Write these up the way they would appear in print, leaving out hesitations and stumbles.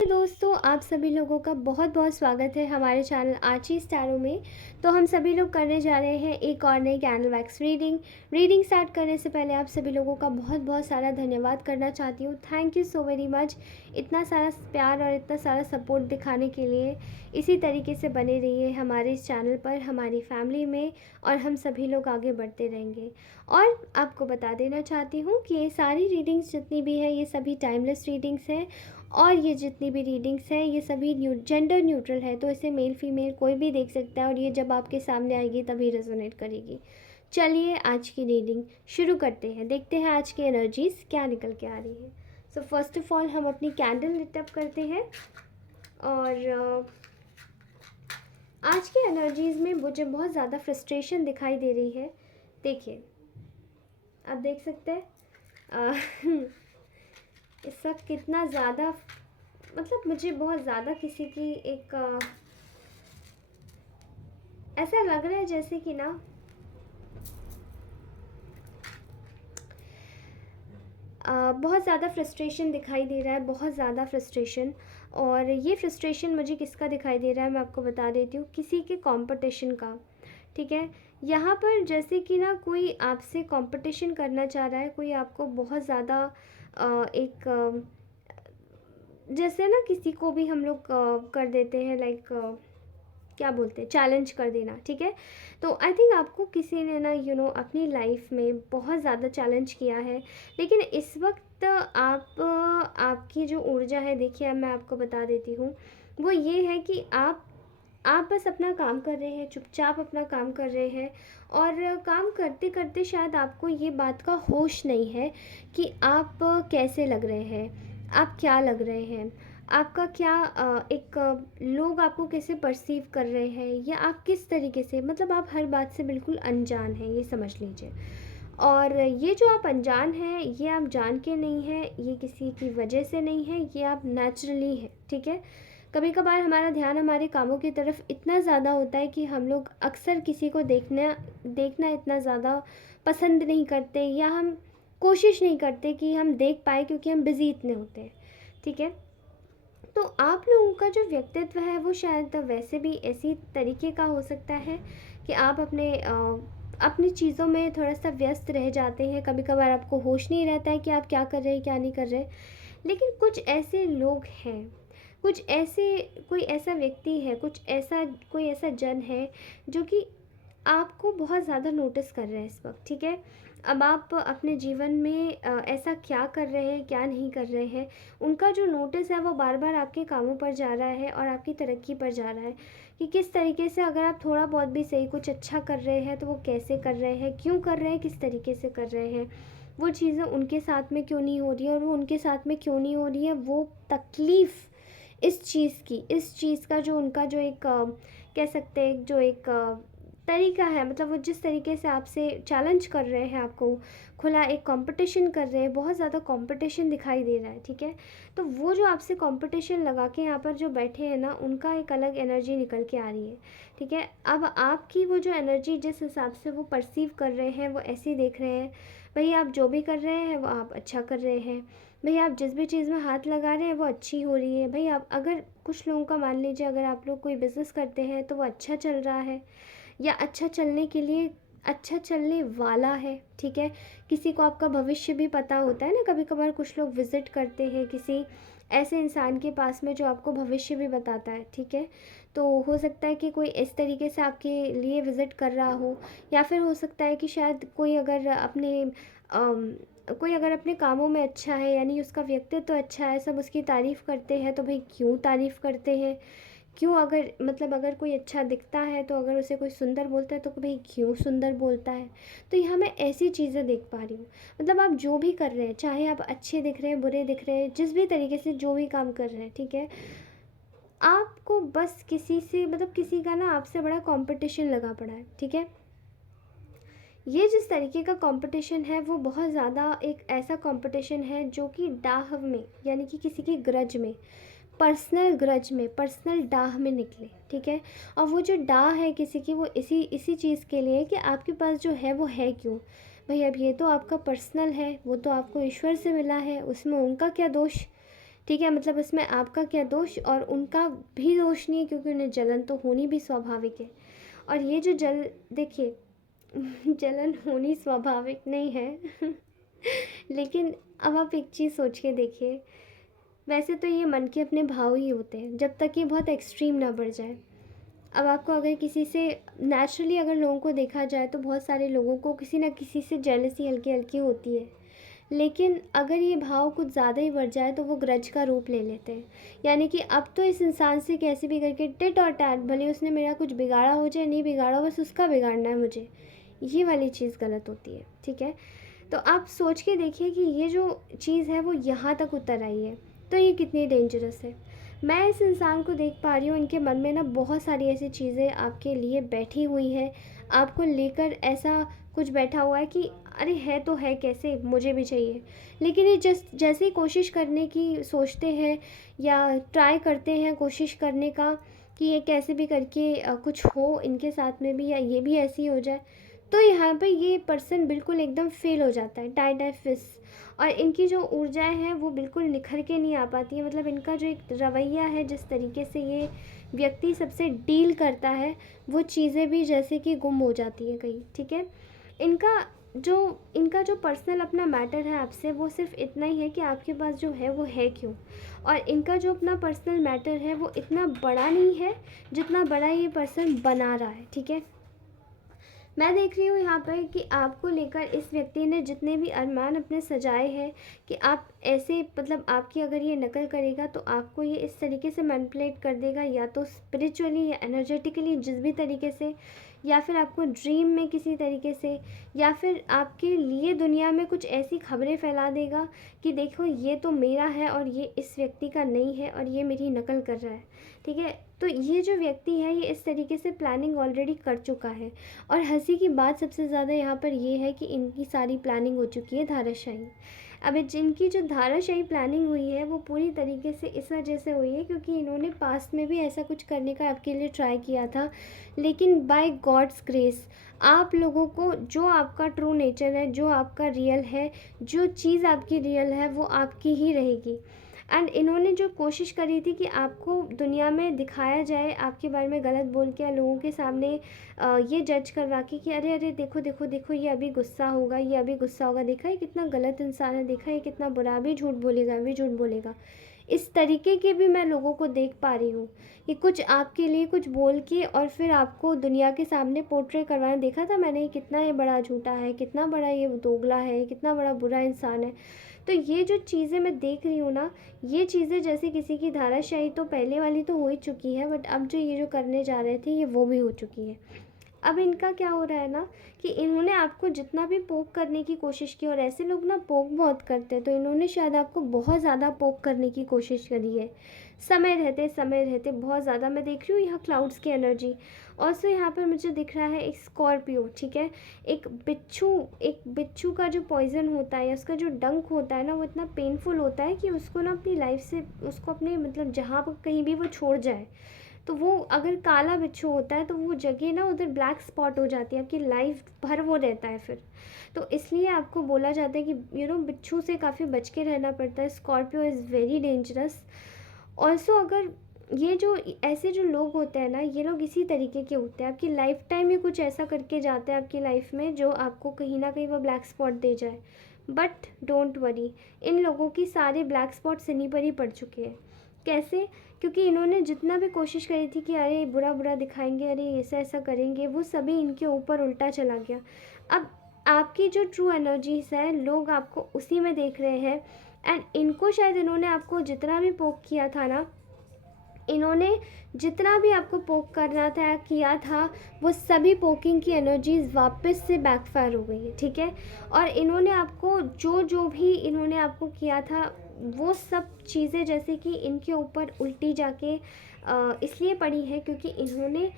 दोस्तों, आप सभी लोगों का बहुत बहुत स्वागत है हमारे चैनल आची स्टारों में। तो हम सभी लोग करने जा रहे हैं एक और नई कैंडल वैक्स रीडिंग स्टार्ट करने से पहले आप सभी लोगों का बहुत बहुत सारा धन्यवाद करना चाहती हूँ। Thank you so very much, इतना सारा प्यार और इतना सारा सपोर्ट दिखाने के लिए। इसी तरीके से बने रहिए हमारे इस चैनल पर, हमारी फैमिली में, और हम सभी लोग आगे बढ़ते रहेंगे। और आपको बता देना चाहती हूँ कि ये सारी रीडिंग्स जितनी भी है ये सभी टाइमलेस रीडिंग्स हैं, और ये जितनी भी रीडिंग्स हैं ये सभी जेंडर न्यूट्रल है, तो इसे मेल फीमेल कोई भी देख सकता है, और ये जब आपके सामने आएगी तभी रेजोनेट करेगी। चलिए आज की रीडिंग शुरू करते हैं, देखते हैं आज की एनर्जीज क्या निकल के आ रही है। सो फर्स्ट ऑफ ऑल हम अपनी कैंडल लिट अप करते हैं, और आज की एनर्जीज में मुझे बहुत ज़्यादा फ्रस्ट्रेशन दिखाई दे रही है। देखिए, आप देख सकते हैं इस वक्त कितना ज़्यादा, मतलब मुझे बहुत ज़्यादा किसी की एक ऐसा लग रहा है जैसे कि ना बहुत ज़्यादा फ्रस्ट्रेशन दिखाई दे रहा है, बहुत ज़्यादा फ्रस्ट्रेशन। और ये फ्रस्ट्रेशन मुझे किसका दिखाई दे रहा है मैं आपको बता देती हूँ, किसी के कंपटीशन का। ठीक है, यहाँ पर जैसे कि ना कोई आपसे कंपटीशन करना चाह रहा है, कोई आपको बहुत ज़्यादा एक जैसे ना किसी को भी हम लोग कर देते हैं, लाइक क्या बोलते हैं, चैलेंज कर देना। ठीक है, तो आई थिंक आपको किसी ने ना अपनी लाइफ में बहुत ज़्यादा चैलेंज किया है, लेकिन इस वक्त आपकी जो ऊर्जा है, देखिए अब मैं आपको बता देती हूँ, वो ये है कि आप बस अपना काम कर रहे हैं, चुपचाप अपना काम कर रहे हैं, और काम करते करते शायद आपको ये बात का होश नहीं है कि आप कैसे लग रहे हैं, आप क्या लग रहे हैं, आपका क्या एक लोग आपको कैसे परसीव कर रहे हैं, या आप किस तरीके से, मतलब आप हर बात से बिल्कुल अनजान हैं, ये समझ लीजिए। और ये जो आप अनजान हैं, ये आप जान के नहीं हैं, ये किसी की वजह से नहीं है, ये आप नेचुरली हैं। ठीक है, कभी कभार हमारा ध्यान हमारे कामों की तरफ इतना ज़्यादा होता है कि हम लोग अक्सर किसी को देखना देखना इतना ज़्यादा पसंद नहीं करते, या हम कोशिश नहीं करते कि हम देख पाए, क्योंकि हम बिज़ी इतने होते हैं। ठीक है, तो आप लोगों का जो व्यक्तित्व है वो शायद वैसे भी इसी तरीके का हो सकता है कि आप अपनी चीज़ों में थोड़ा सा व्यस्त रह जाते हैं, कभी कभार आपको होश नहीं रहता है कि आप क्या कर रहे हैं क्या नहीं कर रहे। लेकिन कुछ ऐसे लोग हैं, कुछ ऐसे कोई ऐसा व्यक्ति है, कोई ऐसा जन है जो कि आपको बहुत ज़्यादा नोटिस कर रहे हैं इस वक्त। ठीक है, अब आप अपने जीवन में ऐसा क्या कर रहे हैं क्या नहीं कर रहे हैं, उनका जो नोटिस है वो बार बार आपके कामों पर जा रहा है और आपकी तरक्की पर जा रहा है, कि किस तरीके से अगर आप थोड़ा बहुत भी सही कुछ अच्छा कर रहे हैं तो वो कैसे कर रहे हैं, क्यों कर रहे हैं, किस तरीके से कर रहे हैं, वो चीज़ें उनके साथ में क्यों नहीं हो रही है, और वो उनके साथ में क्यों नहीं हो रही है, वो तकलीफ़ इस चीज़ का जो उनका जो एक कह सकते हैं जो एक तरीका है, मतलब वो जिस तरीके से आपसे चैलेंज कर रहे हैं, आपको खुला एक कंपटीशन कर रहे हैं, बहुत ज़्यादा कंपटीशन दिखाई दे रहा है। ठीक है, तो वो जो आपसे कंपटीशन लगा के यहाँ पर जो बैठे हैं ना, उनका एक अलग एनर्जी निकल के आ रही है। ठीक है, अब आपकी वो जो एनर्जी जिस हिसाब से वो परसीव कर रहे हैं, वो ऐसे ही देख रहे हैं, भाई आप जो भी कर रहे हैं वो आप अच्छा कर रहे हैं, भाई आप जिस भी चीज़ में हाथ लगा रहे हैं वो अच्छी हो रही है। भाई आप अगर कुछ लोगों का मान लीजिए, अगर आप लोग कोई बिज़नेस करते हैं तो वो अच्छा चल रहा है, या अच्छा चलने के लिए अच्छा चलने वाला है। ठीक है, किसी को आपका भविष्य भी पता होता है ना, कभी कभार कुछ लोग विज़िट करते हैं किसी ऐसे इंसान के पास में जो आपको भविष्य भी बताता है। ठीक है, तो हो सकता है कि कोई इस तरीके से आपके लिए विज़िट कर रहा हो, या फिर हो सकता है कि शायद कोई अगर अपने कामों में अच्छा है, यानी उसका व्यक्तित्व तो अच्छा है, सब उसकी तारीफ़ करते हैं, तो भाई क्यों तारीफ़ करते हैं, क्यों, अगर मतलब अगर कोई अच्छा दिखता है तो अगर उसे कोई सुंदर बोलता है तो भाई क्यों सुंदर बोलता है। तो यहाँ मैं ऐसी चीज़ें देख पा रही हूँ, मतलब आप जो भी कर रहे हैं, चाहे आप अच्छे दिख रहे हैं बुरे दिख रहे हैं, जिस भी तरीके से जो भी काम कर रहे हैं, ठीक है, आपको बस किसी से, मतलब किसी का ना आपसे बड़ा कंपटीशन लगा पड़ा है। ठीक है, ये जिस तरीके का कंपटीशन है वो बहुत ज़्यादा एक ऐसा कंपटीशन है जो कि डाह में, यानी कि किसी की ग्रज में, पर्सनल ग्रज में, पर्सनल डाह में निकले। ठीक है, और वो जो डाह है किसी की, वो इसी इसी चीज़ के लिए कि आपके पास जो है वो है क्यों। भाई अब ये तो आपका पर्सनल है, वो तो आपको ईश्वर से मिला है, उसमें उनका क्या दोष। ठीक है? मतलब इसमें आपका क्या दोष और उनका भी दोष नहीं है, क्योंकि उन्हें जलन तो होनी भी स्वाभाविक है। और ये जो देखिए जलन होनी स्वाभाविक नहीं है लेकिन अब आप एक चीज़ सोच के देखिए, वैसे तो ये मन के अपने भाव ही होते हैं, जब तक ये बहुत एक्सट्रीम ना बढ़ जाए। अब आपको अगर किसी से नेचुरली अगर लोगों को देखा जाए तो बहुत सारे लोगों को किसी ना किसी से जेलसी हल्की हल्की होती है, लेकिन अगर ये भाव कुछ ज़्यादा ही बढ़ जाए तो वो ग्रज का रूप ले लेते हैं। यानी कि अब तो इस इंसान से कैसे भी करके टिट और टैट, भले उसने मेरा कुछ बिगाड़ा हो चाहे नहीं बिगाड़ा हो, बस उसका बिगाड़ना है मुझे, ये वाली चीज़ गलत होती है। ठीक है? तो आप सोच के देखिए कि ये जो चीज़ है वो यहाँ तक उतर आई है, तो ये कितनी डेंजरस है। मैं इस इंसान को देख पा रही हूँ, इनके मन में ना बहुत सारी ऐसी चीज़ें आपके लिए बैठी हुई हैं, आपको लेकर ऐसा कुछ बैठा हुआ है कि अरे है तो है, कैसे मुझे भी चाहिए। लेकिन ये जैसे ही कोशिश करने की सोचते हैं या ट्राई करते हैं कोशिश करने का कि ये कैसे भी करके कुछ हो इनके साथ में भी या ये भी ऐसी हो जाए, तो यहाँ पे ये पर्सन बिल्कुल एकदम फेल हो जाता है, टाई टाई फिस। और इनकी जो ऊर्जाएं हैं वो बिल्कुल निखर के नहीं आ पाती है। मतलब इनका जो एक रवैया है, जिस तरीके से ये व्यक्ति सबसे डील करता है, वो चीज़ें भी जैसे कि गुम हो जाती हैं कहीं। ठीक है? इनका जो इनका जो पर्सनल अपना मैटर है आपसे, वो सिर्फ इतना ही है कि आपके पास जो है वो है क्यों। और इनका जो अपना पर्सनल मैटर है वो इतना बड़ा नहीं है जितना बड़ा ये पर्सन बना रहा है। ठीक है? मैं देख रही हूँ यहाँ पर कि आपको लेकर इस व्यक्ति ने जितने भी अरमान अपने सजाए हैं कि आप ऐसे, मतलब आपकी अगर ये नकल करेगा तो आपको ये इस तरीके से मैनिपुलेट कर देगा, या तो स्पिरिचुअली या एनर्जेटिकली जिस भी तरीके से, या फिर आपको ड्रीम में किसी तरीके से, या फिर आपके लिए दुनिया में कुछ ऐसी खबरें फैला देगा कि देखो ये तो मेरा है और ये इस व्यक्ति का नहीं है और ये मेरी नकल कर रहा है। ठीक है? तो ये जो व्यक्ति है ये इस तरीके से प्लानिंग ऑलरेडी कर चुका है। और हंसी की बात सबसे ज़्यादा यहाँ पर ये है कि इनकी सारी प्लानिंग हो चुकी है धाराशायी। अब जिनकी जो धाराशायी प्लानिंग हुई है वो पूरी तरीके से इस वजह से हुई है क्योंकि इन्होंने पास्ट में भी ऐसा कुछ करने का आपके लिए ट्राई किया था, लेकिन बाय गॉड्स ग्रेस आप लोगों को जो आपका ट्रू नेचर है, जो आपका रियल है, जो चीज़ आपकी रियल है वो आपकी ही रहेगी। एंड इन्होंने जो कोशिश करी थी कि आपको दुनिया में दिखाया जाए, आपके बारे में गलत बोल के या लोगों के सामने ये जज करवा के कि अरे अरे देखो देखो देखो ये अभी गुस्सा होगा, ये अभी गुस्सा होगा, देखा ये कितना गलत इंसान है, देखा ये कितना बुरा, भी झूठ बोलेगा, भी झूठ बोलेगा। इस तरीके के भी मैं लोगों को देख पा रही हूँ कि कुछ आपके लिए कुछ बोल के और फिर आपको दुनिया के सामने पोर्ट्रे करवाना। देखा था मैंने ये कितना ये बड़ा झूठा है, कितना बड़ा ये दोगला है, कितना बड़ा बुरा इंसान है। तो ये जो चीज़ें मैं देख रही हूँ ना, ये चीज़ें जैसे किसी की धाराशाही तो पहले वाली तो हो ही चुकी है, बट अब जो ये जो करने जा रहे थे ये वो भी हो चुकी है। अब इनका क्या हो रहा है ना कि इन्होंने आपको जितना भी पोक करने की कोशिश की, और ऐसे लोग ना पोक बहुत करते हैं, तो इन्होंने शायद आपको बहुत ज़्यादा पोक करने की कोशिश करी है समय रहते बहुत ज़्यादा। मैं देख रही हूँ यहाँ क्लाउड्स की एनर्जी। और सो यहाँ पर मुझे दिख रहा है एक स्कॉर्पियो। ठीक है? एक बिच्छू का जो पॉइज़न होता है या उसका जो डंक होता है ना, वो इतना पेनफुल होता है कि उसको ना अपनी लाइफ से, उसको अपने मतलब जहाँ पर कहीं भी वो छोड़ जाए, तो वो अगर काला बिच्छू होता है तो वो जगह ना उधर ब्लैक स्पॉट हो जाती है, आपकी लाइफ भर वो रहता है फिर। तो इसलिए आपको बोला जाता है कि बिच्छू से काफ़ी बच के रहना पड़ता है। Scorpio is very dangerous. Also अगर ये जो ऐसे जो लोग होते हैं ना, ये लोग इसी तरीके के होते हैं, आपकी लाइफ टाइम में कुछ ऐसा करके जाते हैं आपकी लाइफ में जो आपको कहीं ना कहीं वो ब्लैक स्पॉट दे जाए। बट डोंट वरी, इन लोगों की सारे ब्लैक स्पॉट्स इन्हीं पर ही पड़ चुके हैं। कैसे? क्योंकि इन्होंने जितना भी कोशिश करी थी कि अरे बुरा बुरा दिखाएंगे, अरे ऐसा ऐसा करेंगे, वो सभी इनके ऊपर उल्टा चला गया। अब आपकी जो ट्रू एनर्जीज है, लोग आपको उसी में देख रहे हैं। एंड इनको शायद इन्होंने आपको जितना भी पोक किया था ना, इन्होंने जितना भी आपको पोक करना था किया था, वो सभी पोकिंग की एनर्जीज वापस से बैकफायर हो गई है। ठीक है? और इन्होंने आपको जो भी इन्होंने आपको किया था, वो सब चीज़ें जैसे कि इनके ऊपर उल्टी जाके इसलिए पड़ी है क्योंकि इन्होंने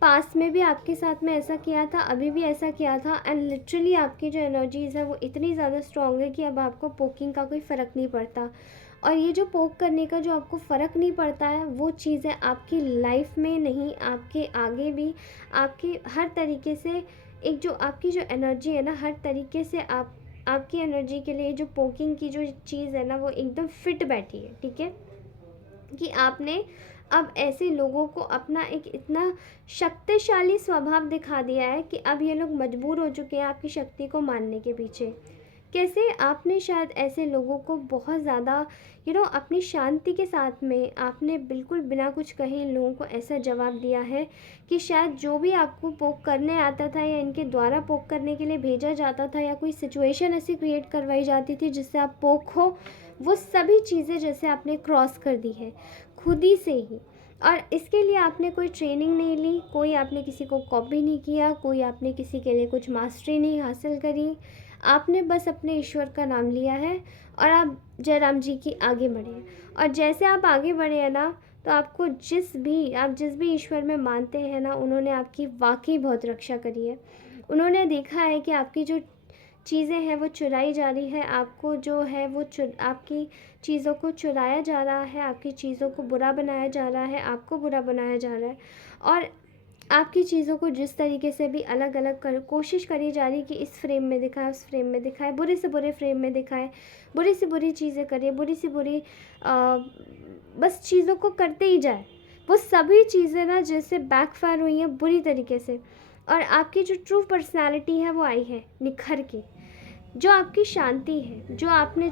पास्ट में भी आपके साथ में ऐसा किया था, अभी भी ऐसा किया था। एंड लिटरली आपकी जो एनर्जीज़ है वो इतनी ज़्यादा स्ट्रॉन्ग है कि अब आपको पोकिंग का कोई फ़र्क नहीं पड़ता। और ये जो पोक करने का जो आपको फ़र्क नहीं पड़ता है, वो चीज़ें आपकी लाइफ में नहीं, आपके आगे भी, आपके हर तरीके से, एक जो आपकी जो एनर्जी है ना, हर तरीके से आपकी एनर्जी के लिए जो पोकिंग की जो चीज़ है ना वो एकदम फिट बैठी है, ठीक है? कि आपने अब ऐसे लोगों को अपना एक इतना शक्तिशाली स्वभाव दिखा दिया है कि अब ये लोग मजबूर हो चुके हैं आपकी शक्ति को मानने के पीछे। कैसे आपने शायद ऐसे लोगों को बहुत ज़्यादा अपनी शांति के साथ में आपने बिल्कुल बिना कुछ कहे इन लोगों को ऐसा जवाब दिया है कि शायद जो भी आपको पोक करने आता था या इनके द्वारा पोक करने के लिए भेजा जाता था या कोई सिचुएशन ऐसी क्रिएट करवाई जाती थी जिससे आप पोक हो, वो सभी चीज़ें जैसे आपने क्रॉस कर दी है खुद ही से ही। और इसके लिए आपने कोई ट्रेनिंग नहीं ली, कोई आपने किसी को कॉपी नहीं किया, कोई आपने किसी के लिए कुछ मास्टरी नहीं हासिल करी। आपने बस अपने ईश्वर का नाम लिया है और आप जयराम जी की आगे बढ़े हैं। और जैसे आप आगे बढ़े हैं ना, तो आपको आप जिस भी ईश्वर में मानते हैं ना, उन्होंने आपकी वाकई बहुत रक्षा करी है। उन्होंने देखा है कि आपकी जो चीज़ें हैं वो चुराई जा रही है, आपको जो है वो आपकी चीज़ों को चुराया जा रहा है, आपकी चीज़ों को बुरा बनाया जा रहा है, आपको बुरा बनाया जा रहा है। और आपकी चीज़ों को जिस तरीके से भी अलग अलग कोशिश करी जा रही है कि इस फ्रेम में दिखाए, उस फ्रेम में दिखाए, बुरे से बुरे फ्रेम में दिखाए, बुरी से बुरी चीज़ें करे, बुरी से बुरी बस चीज़ों को करते ही जाए। वो सभी चीज़ें ना जैसे बैकफायर हुई हैं बुरी तरीके से, और आपकी जो ट्रू पर्सनैलिटी है वो आई है निखर के। जो आपकी शांति है, जो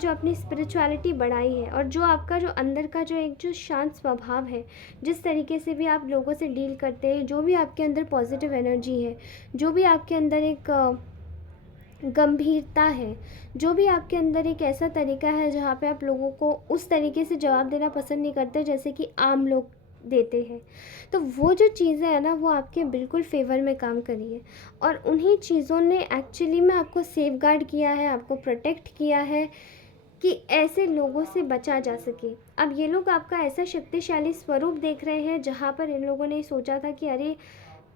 अपनी स्पिरिचुअलिटी बढ़ाई है, और जो आपका जो अंदर का जो शांत स्वभाव है, जिस तरीके से भी आप लोगों से डील करते हैं, जो भी आपके अंदर पॉजिटिव एनर्जी है, जो भी आपके अंदर एक गंभीरता है, जो भी आपके अंदर एक ऐसा तरीका है जहाँ पे आप लोगों को उस तरीके से जवाब देना पसंद नहीं करते जैसे कि आम लोग देते हैं, तो वो जो चीज़ें हैं ना वो आपके बिल्कुल फेवर में काम करी है। और उन्हीं चीज़ों ने एक्चुअली में आपको सेफगार्ड किया है, आपको प्रोटेक्ट किया है कि ऐसे लोगों से बचा जा सके। अब ये लोग आपका ऐसा शक्तिशाली स्वरूप देख रहे हैं जहाँ पर इन लोगों ने सोचा था कि अरे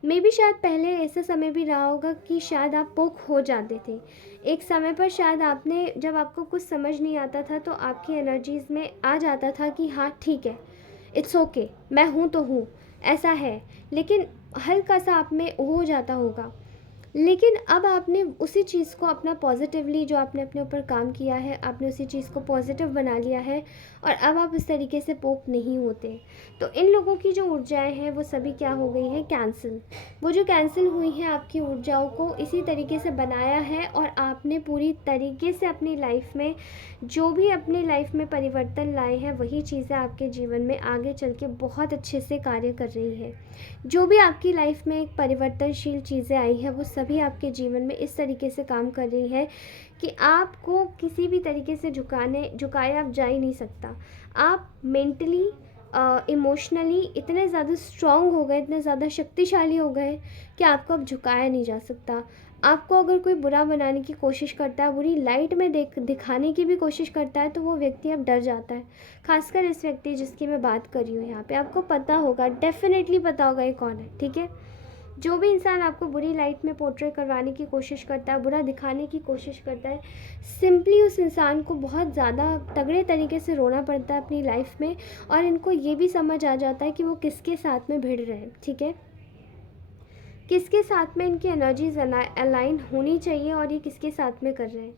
मे बी शायद पहले ऐसा समय भी रहा होगा कि शायद आप पोक हो जाते थे एक समय पर, शायद आपने जब आपको कुछ समझ नहीं आता था तो आपकी एनर्जीज़ में आ जाता था कि हाँ ठीक है, इट्स ओके, मैं हूँ तो हूँ, ऐसा है। लेकिन हल्का सा आप में हो जाता होगा, लेकिन अब आपने उसी चीज़ को अपना पॉजिटिवली, जो आपने अपने ऊपर काम किया है, आपने उसी चीज़ को पॉजिटिव बना लिया है और अब आप इस तरीके से पोक नहीं होते। तो इन लोगों की जो ऊर्जाएं हैं वो सभी क्या हो गई हैं, कैंसिल। वो जो कैंसिल हुई हैं आपकी ऊर्जाओं को इसी तरीके से बनाया है, और आपने पूरी तरीके से अपनी लाइफ में जो भी अपनी लाइफ में परिवर्तन लाए हैं वही चीज़ें आपके जीवन में आगे चल के बहुत अच्छे से कार्य कर रही है। जो भी आपकी लाइफ में एक परिवर्तनशील चीज़ें आई हैं वो सभी आपके जीवन में इस तरीके से काम कर रही है कि आपको किसी भी तरीके से झुकाया आप जा ही नहीं सकता। आप मेंटली इमोशनली इतने ज़्यादा स्ट्रॉन्ग हो गए, इतने ज़्यादा शक्तिशाली हो गए कि आपको अब झुकाया नहीं जा सकता। आपको अगर कोई बुरा बनाने की कोशिश करता है, बुरी लाइट में दिखाने की भी कोशिश करता है, तो वो व्यक्ति अब डर जाता है। खासकर इस व्यक्ति जिसकी मैं बात कर रही हूँ यहाँ पे, आपको पता होगा, डेफिनेटली पता होगा ये कौन है, ठीक है? जो भी इंसान आपको बुरी लाइट में पोर्ट्रे करवाने की कोशिश करता है, बुरा दिखाने की कोशिश करता है, सिंपली उस इंसान को बहुत ज़्यादा तगड़े तरीके से रोना पड़ता है अपनी लाइफ में, और इनको ये भी समझ आ जाता है कि वो किसके साथ में भिड़ रहे हैं, ठीक है? किसके साथ में इनकी एनर्जीज अलाइन होनी चाहिए और ये किसके साथ में कर रहे हैं।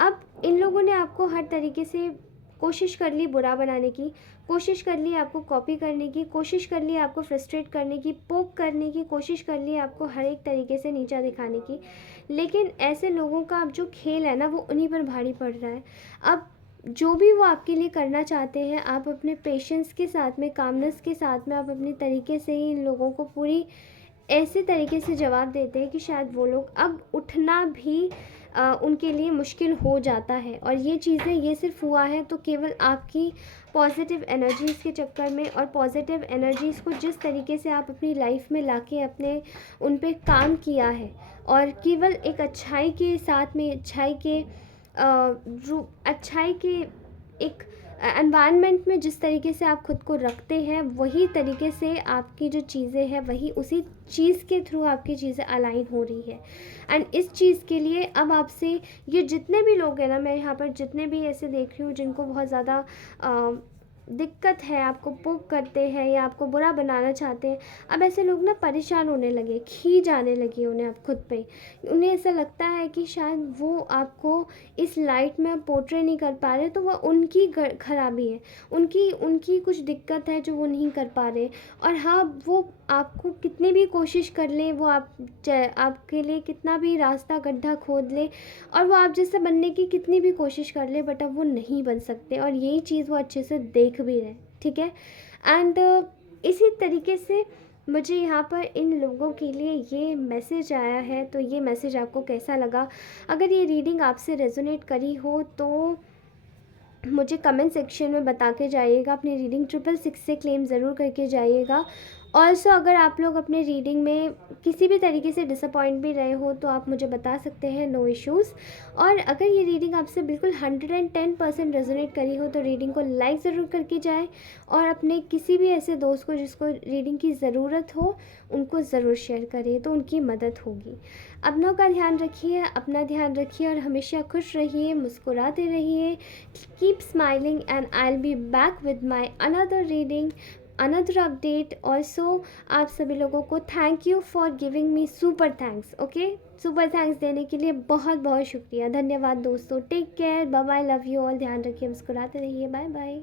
अब इन लोगों ने आपको हर तरीके से कोशिश कर ली बुरा बनाने की, कोशिश कर ली आपको कॉपी करने की, कोशिश कर ली आपको फ्रस्ट्रेट करने की, पोक करने की, कोशिश कर ली आपको हर एक तरीके से नीचा दिखाने की। लेकिन ऐसे लोगों का अब जो खेल है ना वो उन्हीं पर भारी पड़ रहा है। अब जो भी वो आपके लिए करना चाहते हैं, आप अपने पेशेंस के साथ में, कामनेस के साथ में, आप अपने तरीके से ही इन लोगों को पूरी ऐसे तरीके से जवाब देते हैं कि शायद वो लोग अब उठना भी उनके लिए मुश्किल हो जाता है। और ये चीज़ें ये सिर्फ हुआ है तो केवल आपकी पॉजिटिव एनर्जीज़ के चक्कर में, और पॉजिटिव एनर्जीज़ को जिस तरीके से आप अपनी लाइफ में लाके अपने उन पे काम किया है, और केवल एक अच्छाई के साथ में अच्छाई के एक एनवायरनमेंट में जिस तरीके से आप खुद को रखते हैं, वही तरीके से आपकी जो चीज़ें हैं वही उसी चीज़ के थ्रू आपकी चीज़ें अलाइन हो रही है। एंड इस चीज़ के लिए अब आपसे ये जितने भी लोग हैं ना, मैं यहाँ पर जितने भी ऐसे देख रही हूँ जिनको बहुत ज़्यादा दिक्कत है, आपको पोक करते हैं या आपको बुरा बनाना चाहते हैं, अब ऐसे लोग ना परेशान होने लगे, खींच आने लगी उन्हें अब खुद पे। उन्हें ऐसा लगता है कि शायद वो आपको इस लाइट में पोर्ट्रे नहीं कर पा रहे, तो वह उनकी खराबी है, उनकी उनकी कुछ दिक्कत है जो वो नहीं कर पा रहे। और हाँ, वो आपको कितनी भी कोशिश कर लें, वो आपके लिए कितना भी रास्ता गड्ढा खोद ले, और वो आप जैसे बनने की कितनी भी कोशिश कर ले, बट अब वो नहीं बन सकते, और यही चीज़ वो अच्छे से देख भी रहे, ठीक है। एंड इसी तरीके से मुझे यहाँ पर इन लोगों के लिए ये मैसेज आया है। तो ये मैसेज आपको कैसा लगा? अगर ये रीडिंग आपसे रेजोनेट करी हो तो मुझे कमेंट सेक्शन में बता के जाइएगा। अपनी रीडिंग 666 से क्लेम ज़रूर करके जाइएगा। ऑल्सो अगर आप लोग अपने रीडिंग में किसी भी तरीके से डिसअपॉइंट भी रहे हो तो आप मुझे बता सकते हैं, नो इश्यूज़। और अगर ये रीडिंग आपसे बिल्कुल 110% रेजोनेट करी हो तो रीडिंग को लाइक ज़रूर करके जाएं, और अपने किसी भी ऐसे दोस्त को जिसको रीडिंग की ज़रूरत हो उनको ज़रूर शेयर करें, तो उनकी मदद होगी। अपनों का ध्यान रखिए, अपना ध्यान रखिए, और हमेशा खुश रहिए, मुस्कुराते रहिए। Keep smiling and I will be back with my another reading, another update also. आप सभी लोगों को thank you for giving me super thanks. Okay, super thanks देने के लिए बहुत बहुत शुक्रिया, धन्यवाद दोस्तों। Take care, bye bye, love you all, ध्यान रखिए, मुस्कुराते रहिए, बाय बाय।